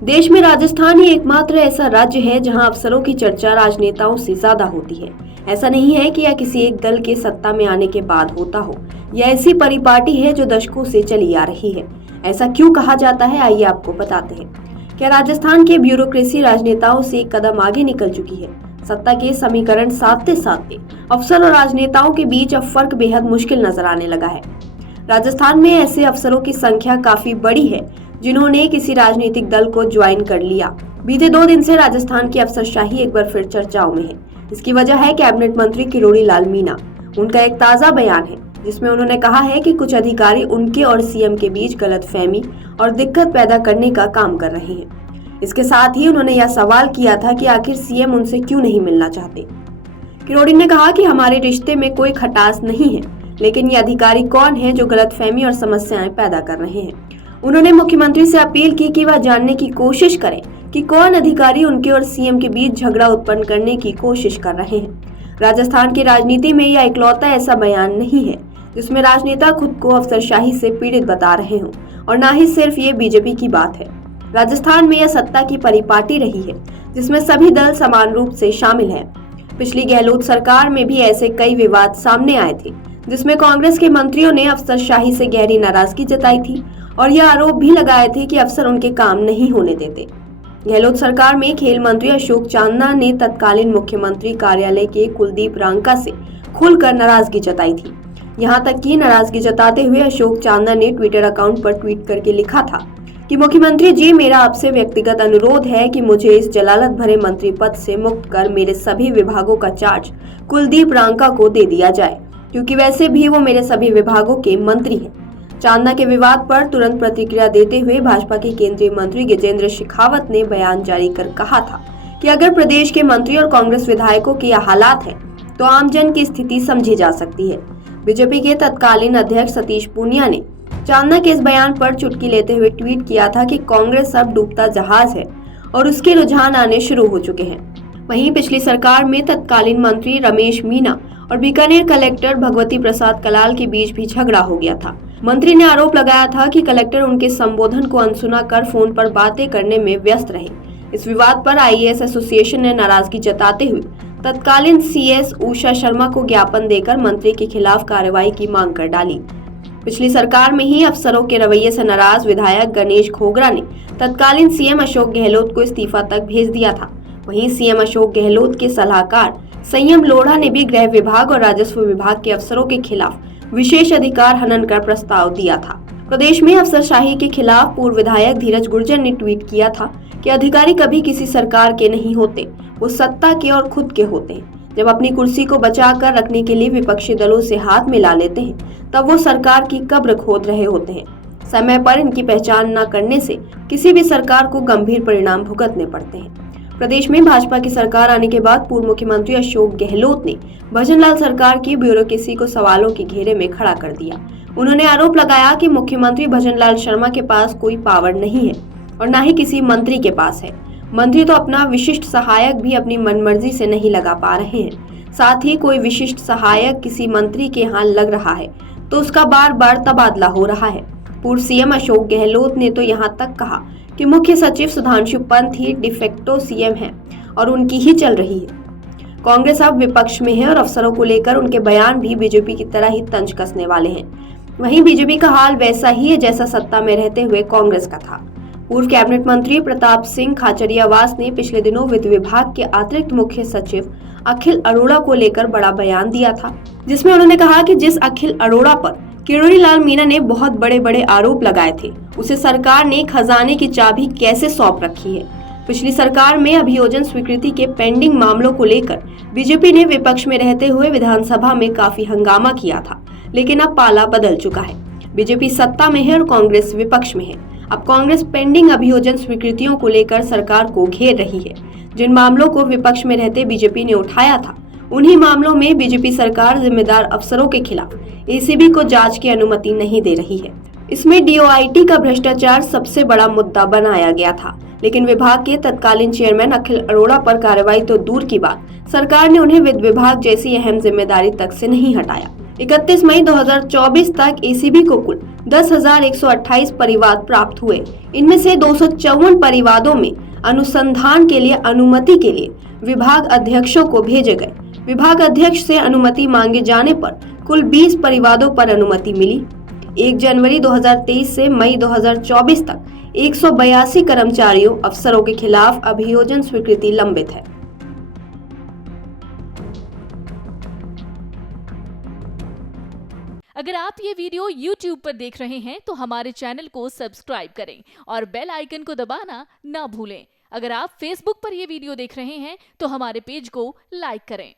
देश में राजस्थान ही एकमात्र ऐसा राज्य है जहां अफसरों की चर्चा राजनेताओं से ज्यादा होती है। ऐसा नहीं है कि यह किसी एक दल के सत्ता में आने के बाद होता हो, यह ऐसी परिपाटी है जो दशकों से चली आ रही है। ऐसा क्यों कहा जाता है, आइए आपको बताते हैं। क्या राजस्थान की ब्यूरोक्रेसी राजनेताओं से एक कदम आगे निकल चुकी है? सत्ता के समीकरण साधते साधते अफसर और राजनेताओं के बीच अब फर्क बेहद मुश्किल नजर आने लगा है। राजस्थान में ऐसे अफसरों की संख्या काफी बड़ी है जिन्होंने किसी राजनीतिक दल को ज्वाइन कर लिया। बीते 2 दिन से राजस्थान की अफसरशाही एक बार फिर चर्चाओं में है। इसकी वजह है कैबिनेट मंत्री किरोड़ी लाल मीणा। उनका एक ताजा बयान है जिसमें उन्होंने कहा है कि कुछ अधिकारी उनके और सीएम के बीच गलतफहमी और दिक्कत पैदा करने का काम कर रहे हैं। इसके साथ ही उन्होंने यह सवाल किया था कि आखिर सीएम उनसे क्यों नहीं मिलना चाहते। किरोड़ी ने कहा कि हमारे रिश्ते में कोई खटास नहीं है, लेकिन ये अधिकारी कौन है जो गलतफहमी और समस्याएं पैदा कर रहे हैं। उन्होंने मुख्यमंत्री से अपील की कि वह जानने की कोशिश करें कि कौन अधिकारी उनके और सीएम के बीच झगड़ा उत्पन्न करने की कोशिश कर रहे हैं। राजस्थान की राजनीति में यह इकलौता ऐसा बयान नहीं है जिसमें राजनेता खुद को अफसरशाही से पीड़ित बता रहे हों, और न ही सिर्फ ये बीजेपी की बात है। राजस्थान में यह सत्ता की परिपाटी रही है जिसमें सभी दल समान रूप से शामिल है। पिछली गहलोत सरकार में भी ऐसे कई विवाद सामने आए थे जिसमें कांग्रेस के मंत्रियों ने अफसरशाही से गहरी नाराजगी जताई थी और यह आरोप भी लगाए थे कि अफसर उनके काम नहीं होने देते। गहलोत सरकार में खेल मंत्री अशोक चांदना ने तत्कालीन मुख्यमंत्री कार्यालय के कुलदीप रांका से खुलकर नाराजगी जताई थी। यहां तक कि नाराजगी जताते हुए अशोक चांदना ने ट्विटर अकाउंट पर ट्वीट करके लिखा था कि मुख्यमंत्री जी, मेरा आपसे व्यक्तिगत अनुरोध है कि मुझे इस जलालत भरे मंत्री पद से मुक्त कर मेरे सभी विभागों का चार्ज कुलदीप रांका को दे दिया जाए, क्योंकि वैसे भी वो मेरे सभी विभागों के मंत्री हैं। चांदना के विवाद पर तुरंत प्रतिक्रिया देते हुए भाजपा के केंद्रीय मंत्री गजेंद्र शेखावत ने बयान जारी कर कहा था कि अगर प्रदेश के मंत्री और कांग्रेस विधायकों के यह हालात है तो आमजन की स्थिति समझी जा सकती है। बीजेपी के तत्कालीन अध्यक्ष सतीश पूनिया ने चांदना के इस बयान पर चुटकी लेते हुए ट्वीट किया था कि कांग्रेस अब डूबता जहाज है और उसके रुझान आने शुरू हो चुके हैं। वहीं पिछली सरकार में तत्कालीन मंत्री रमेश मीणा और बीकानेर कलेक्टर भगवती प्रसाद कलाल के बीच भी झगड़ा हो गया था। मंत्री ने आरोप लगाया था कि कलेक्टर उनके संबोधन को अनसुना कर फोन पर बातें करने में व्यस्त रहे। इस विवाद पर आईएएस एसोसिएशन ने नाराजगी जताते हुए तत्कालीन सीएस उषा शर्मा को ज्ञापन देकर मंत्री के खिलाफ कार्रवाई की मांग कर डाली। पिछली सरकार में ही अफसरों के रवैये से नाराज विधायक गणेश खोगरा ने तत्कालीन सीएम अशोक गहलोत को इस्तीफा तक भेज दिया था। वहीं सीएम अशोक गहलोत के सलाहकार संयम लोढ़ा ने भी गृह विभाग और राजस्व विभाग के अफसरों के खिलाफ विशेष अधिकार हनन का प्रस्ताव दिया था। प्रदेश में अफसरशाही के खिलाफ पूर्व विधायक धीरज गुर्जर ने ट्वीट किया था कि अधिकारी कभी किसी सरकार के नहीं होते, वो सत्ता के और खुद के होते हैं। जब अपनी कुर्सी को बचा कर रखने के लिए विपक्षी दलों से हाथ मिला लेते हैं तब वो सरकार की कब्र खोद रहे होते हैं। समय पर इनकी पहचान न करने से किसी भी सरकार को गंभीर परिणाम भुगतने पड़ते हैं। प्रदेश में भाजपा की सरकार आने के बाद पूर्व मुख्यमंत्री अशोक गहलोत ने भजनलाल सरकार की ब्यूरोक्रेसी को सवालों के घेरे में खड़ा कर दिया। उन्होंने आरोप लगाया कि मुख्यमंत्री भजनलाल शर्मा के पास कोई पावर नहीं है और न ही किसी मंत्री के पास है। मंत्री तो अपना विशिष्ट सहायक भी अपनी मनमर्जी से नहीं लगा पा रहे हैं। साथ ही कोई विशिष्ट सहायक किसी मंत्री के यहाँ लग रहा है तो उसका बार बार तबादला हो रहा है। पूर्व सीएम अशोक गहलोत ने तो यहाँ तक कहा कि मुख्य सचिव सुधांशु पंत ही डिफेक्टो सीएम है और उनकी ही चल रही है। कांग्रेस अब विपक्ष में है और अफसरों को लेकर उनके बयान भी बीजेपी की तरह ही तंज कसने वाले हैं। वहीं बीजेपी का हाल वैसा ही है जैसा सत्ता में रहते हुए कांग्रेस का था। पूर्व कैबिनेट मंत्री प्रताप सिंह खाचरियावास ने पिछले दिनों वित्त विभाग के अतिरिक्त मुख्य सचिव अखिल अरोड़ा को लेकर बड़ा बयान दिया था, जिसमें उन्होंने कहा कि जिस अखिल अरोड़ा पर किरोड़ी लाल मीणा ने बहुत बड़े बड़े आरोप लगाए थे, उसे सरकार ने खजाने की चाबी कैसे सौंप रखी है। पिछली सरकार में अभियोजन स्वीकृति के पेंडिंग मामलों को लेकर बीजेपी ने विपक्ष में रहते हुए विधानसभा में काफी हंगामा किया था, लेकिन अब पाला बदल चुका है। बीजेपी सत्ता में है और कांग्रेस विपक्ष में है। अब कांग्रेस पेंडिंग अभियोजन स्वीकृतियों को लेकर सरकार को घेर रही है। जिन मामलों को विपक्ष में रहते बीजेपी ने उठाया था, उन्हीं मामलों में बीजेपी सरकार जिम्मेदार अफसरों के खिलाफ एसीबी को जांच की अनुमति नहीं दे रही है। इसमें डीओआईटी का भ्रष्टाचार सबसे बड़ा मुद्दा बनाया गया था, लेकिन विभाग के तत्कालीन चेयरमैन अखिल अरोड़ा पर कार्रवाई तो दूर की बात, सरकार ने उन्हें वित्त विभाग जैसी अहम जिम्मेदारी तक से नहीं हटाया। 31 मई 2024 तक एसीबी को कुल 10,128 परिवाद प्राप्त हुए। इनमें से 254 परिवादों में अनुसंधान के लिए अनुमति के लिए विभाग अध्यक्षों को भेजे गए। विभाग अध्यक्ष से अनुमति मांगे जाने पर कुल 20 परिवादों पर अनुमति मिली। 1 जनवरी 2023 से मई 2024 तक 182 कर्मचारियों अफसरों के खिलाफ अभियोजन स्वीकृति लंबित है। अगर आप ये वीडियो YouTube पर देख रहे हैं तो हमारे चैनल को सब्सक्राइब करें और बेल आइकन को दबाना ना भूलें। अगर आप Facebook पर ये वीडियो देख रहे हैं तो हमारे पेज को लाइक करें।